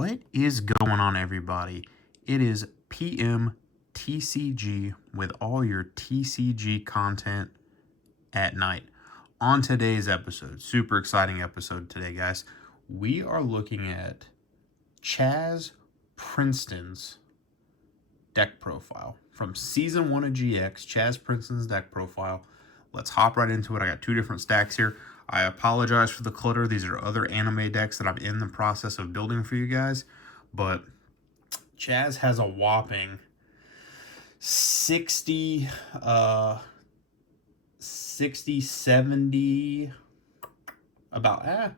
What is going on, everybody? It is PM TCG with all your TCG content at night. On today's episode, super exciting episode today, guys, we are looking at Chazz Princeton's deck profile from Season 1 of GX, Chazz Princeton's deck profile. Let's hop right into it. I got two different stacks here. I apologize for the clutter. These are other anime decks that I'm in the process of building for you guys. But Chazz has a whopping 60, 70, about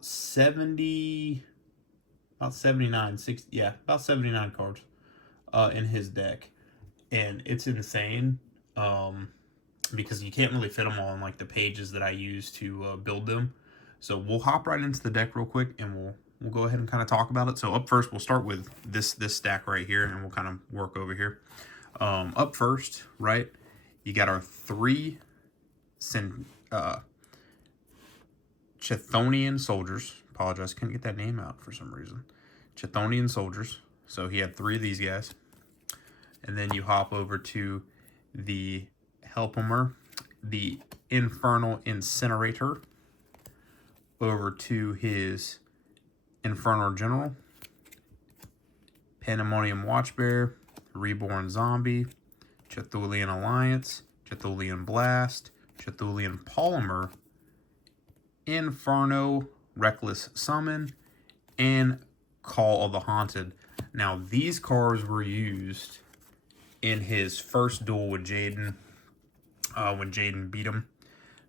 70, about 79, 60, yeah, about 79 cards in his deck. And it's insane. Because you can't really fit them all in like the pages that I use to build them. So we'll hop right into the deck real quick and we'll go ahead and kind of talk about it. So up first, we'll start with this stack right here, and we'll kind of work over here. Up first, right, you got our three Chthonian soldiers. Apologize, couldn't get that name out for some reason. Chthonian soldiers. So he had three of these guys. And then you hop over to the Helpomer, the Infernal Incinerator, over to his Infernal General, Pandemonium Watchbearer, Reborn Zombie, Cthulhian Alliance, Cthulhian Blast, Cthulhian Polymer, Inferno Reckless Summon, and Call of the Haunted. Now, these cards were used in his first duel with Jaden, when Jaden beat him.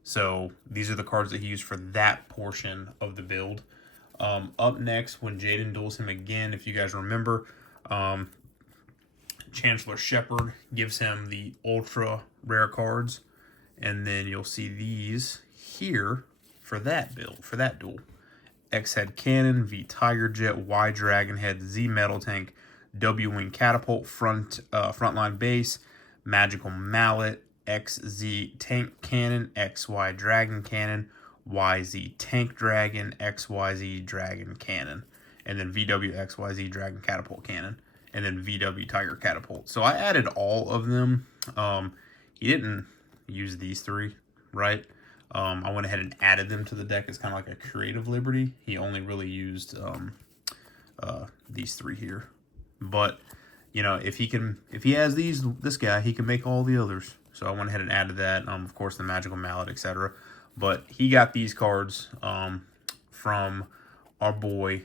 So these are the cards that he used for that portion of the build. Up next, when Jaden duels him again, if you guys remember, Chancellor Shepard gives him the ultra rare cards. And then you'll see these here for that build, for that duel. X-Head Cannon, V Tiger Jet, Y Dragon Head, Z Metal Tank, W Wing Catapult, Frontline Base, Magical Mallet, XZ Tank Cannon, XY Dragon Cannon, YZ Tank Dragon, XYZ Dragon Cannon, and then VW XYZ Dragon Catapult Cannon, and then VW Tiger Catapult. So I added all of them. He didn't use these three, right? I went ahead and added them to the deck as kind of like a creative liberty. He only really used these three here. But you know, if he has this guy, he can make all the others. So I went ahead and added that. Of course, the Magical Mallet, etc. But he got these cards from our boy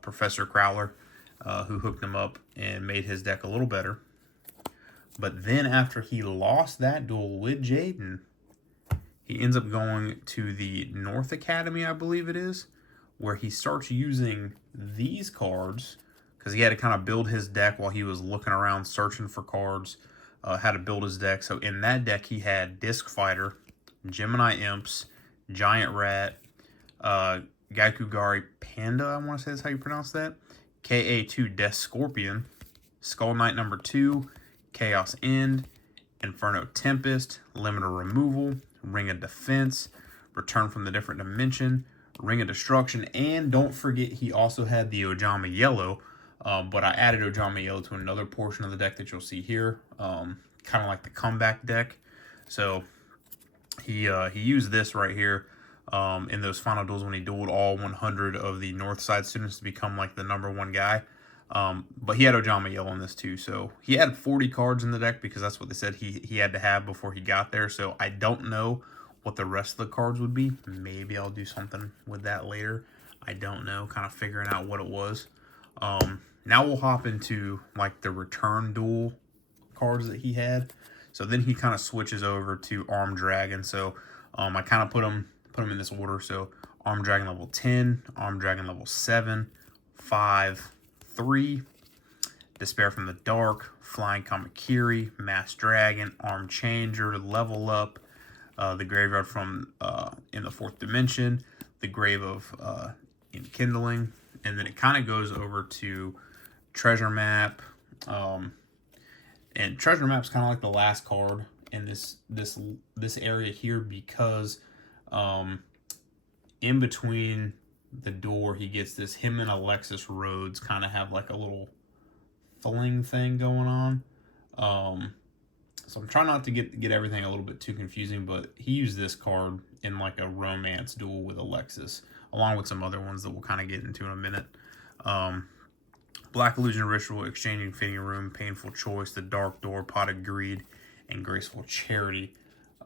Professor Crowler, who hooked him up and made his deck a little better. But then after he lost that duel with Jaden, he ends up going to the North Academy, I believe it is, where he starts using these cards because he had to kind of build his deck while he was looking around searching for cards. How to build his deck. So in that deck, he had Disc Fighter, Gemini Imps, Giant Rat, Gaikugari Panda, I want to say that's how you pronounce that, KA2 Death Scorpion, Skull Knight number 2, Chaos End, Inferno Tempest, Limiter Removal, Ring of Defense, Return from the Different Dimension, Ring of Destruction, and don't forget he also had the Ojama Yellow. But I added Ojama Yellow to another portion of the deck that you'll see here, kind of like the comeback deck. So he used this right here in those final duels when he dueled all 100 of the North Side students to become like the #1 guy. But he had Ojama Yellow in this too. So he had 40 cards in the deck because that's what they said he had to have before he got there. So I don't know what the rest of the cards would be. Maybe I'll do something with that later. I don't know, kind of figuring out what it was. Now we'll hop into like the return duel cards that he had. So then he kind of switches over to Armed Dragon. So I kind of put them in this order. So Armed Dragon level 10, Armed Dragon level 7, 5, 3, Despair from the Dark, Flying Kamakiri, Mass Dragon, Armed Changer, Level Up, the Graveyard from in the 4th Dimension, the Grave of Enkindling, and then it kind of goes over to Treasure Map, and Treasure Map's kind of like the last card in this area here because in between the duel where he gets this, him and Alexis Rhodes kind of have like a little fling thing going on. So I'm trying not to get everything a little bit too confusing, but he used this card in like a romance duel with Alexis, along with some other ones that we'll kind of get into in a minute. Black Illusion Ritual, Exchanging Fitting Room, Painful Choice, The Dark Door, Pot of Greed, and Graceful Charity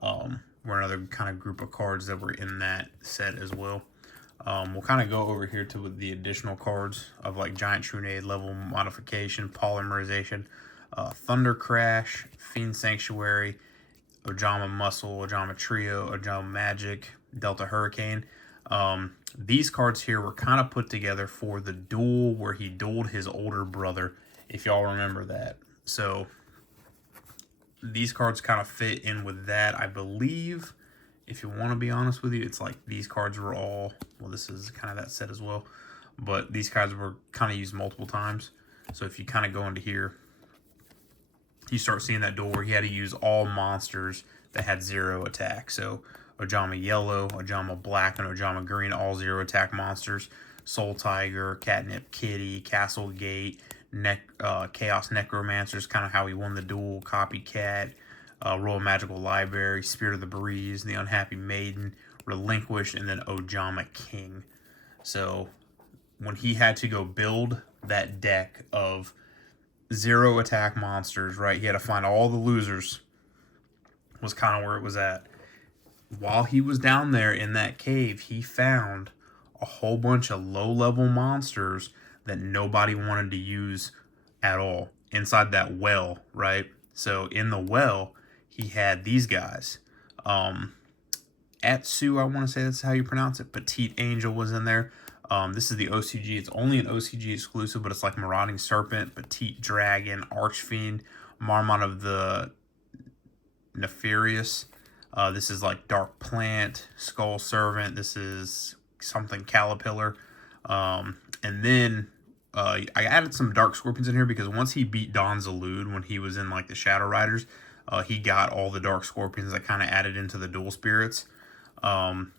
were another kind of group of cards that were in that set as well. We'll kind of go over here to the additional cards of like Giant Trunade, Level Modification, Polymerization, Thunder Crash, Fiend Sanctuary, Ojama Muscle, Ojama Trio, Ojama Magic, Delta Hurricane. These cards here were kind of put together for the duel where he dueled his older brother, if y'all remember that. So these cards kind of fit in with that, I believe. If you want to be honest with you, it's like these cards were all, well, this is kind of that set as well, but these cards were kind of used multiple times. So if you kind of go into here, you start seeing that duel where he had to use all monsters that had 0 attack. So Ojama Yellow, Ojama Black, and Ojama Green, all 0 attack monsters. Soul Tiger, Catnip Kitty, Castle Gate, Chaos Necromancer is kind of how he won the duel. Copycat, Royal Magical Library, Spirit of the Breeze, The Unhappy Maiden, Relinquished, and then Ojama King. So when he had to go build that deck of 0 attack monsters, right, he had to find all the losers, was kind of where it was at. While he was down there in that cave, he found a whole bunch of low-level monsters that nobody wanted to use at all inside that well, right? So in the well, he had these guys. Atsu, I want to say that's how you pronounce it. Petite Angel was in there. This is the OCG. It's only an OCG exclusive, but it's like Marauding Serpent, Petite Dragon, Archfiend, Marmot of the Nefarious. This is like Dark Plant, Skull Servant. This is something Caterpillar. And then I added some Dark Scorpions in here because once he beat Don Zalude when he was in like the Shadow Riders, he got all the Dark Scorpions that kind of added into the Duel Spirits. And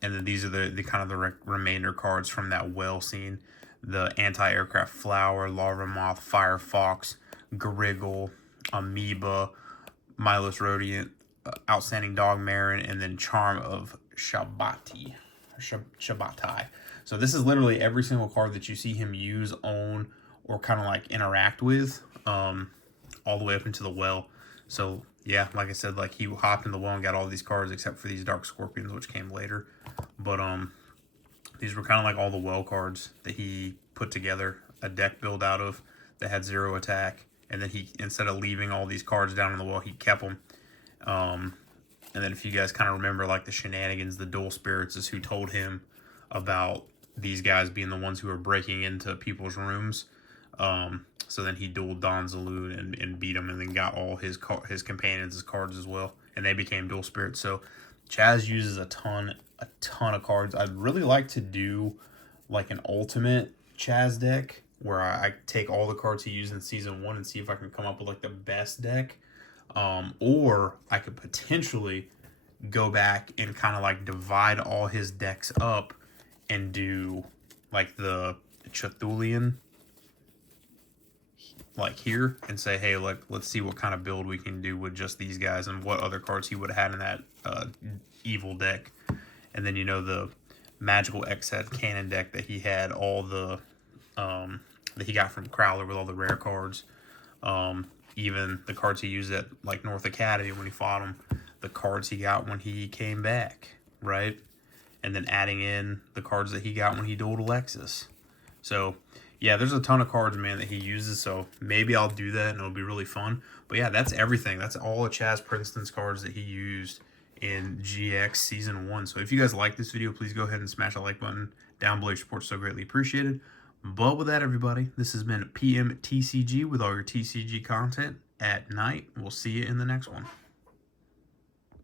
then these are the kind of the remainder cards from that well scene. The Anti-Aircraft Flower, Larva Moth, Firefox, Griggle, Amoeba, Milos Radiant, Outstanding Dog Marin, and then Charm of Shabbatai. So this is literally every single card that you see him use, own, or kind of like interact with, all the way up into the well. So yeah, like I said, like he hopped in the well and got all these cards except for these Dark Scorpions, which came later. But these were kind of like all the well cards that he put together a deck build out of that had 0 attack. And then he, instead of leaving all these cards down in the well, he kept them. And then if you guys kind of remember like the shenanigans, the Duel Spirits is who told him about these guys being the ones who were breaking into people's rooms. So then he dueled Don Zalude and beat him, and then got all his companions as cards as well, and they became Duel Spirits. So Chazz uses a ton of cards. I'd really like to do like an ultimate Chazz deck where I take all the cards he used in season 1 and see if I can come up with like the best deck. Or I could potentially go back and kind of like divide all his decks up and do like the Cthulhian like here and say, hey, like let's see what kind of build we can do with just these guys and what other cards he would have had in that evil deck. And then, you know, the magical X-Head cannon deck that he had all the that he got from Crowler with all the rare cards. Even the cards he used at like North Academy when he fought him, the cards he got when he came back, right? And then adding in the cards that he got when he dueled Alexis. So yeah, there's a ton of cards, man, that he uses. So maybe I'll do that and it'll be really fun. But yeah, that's everything. That's all of Chazz Princeton's cards that he used in GX Season 1. So if you guys like this video, please go ahead and smash that like button down below. Your support's so greatly appreciated. But with that, everybody, this has been PM TCG with all your TCG content at night. We'll see you in the next one.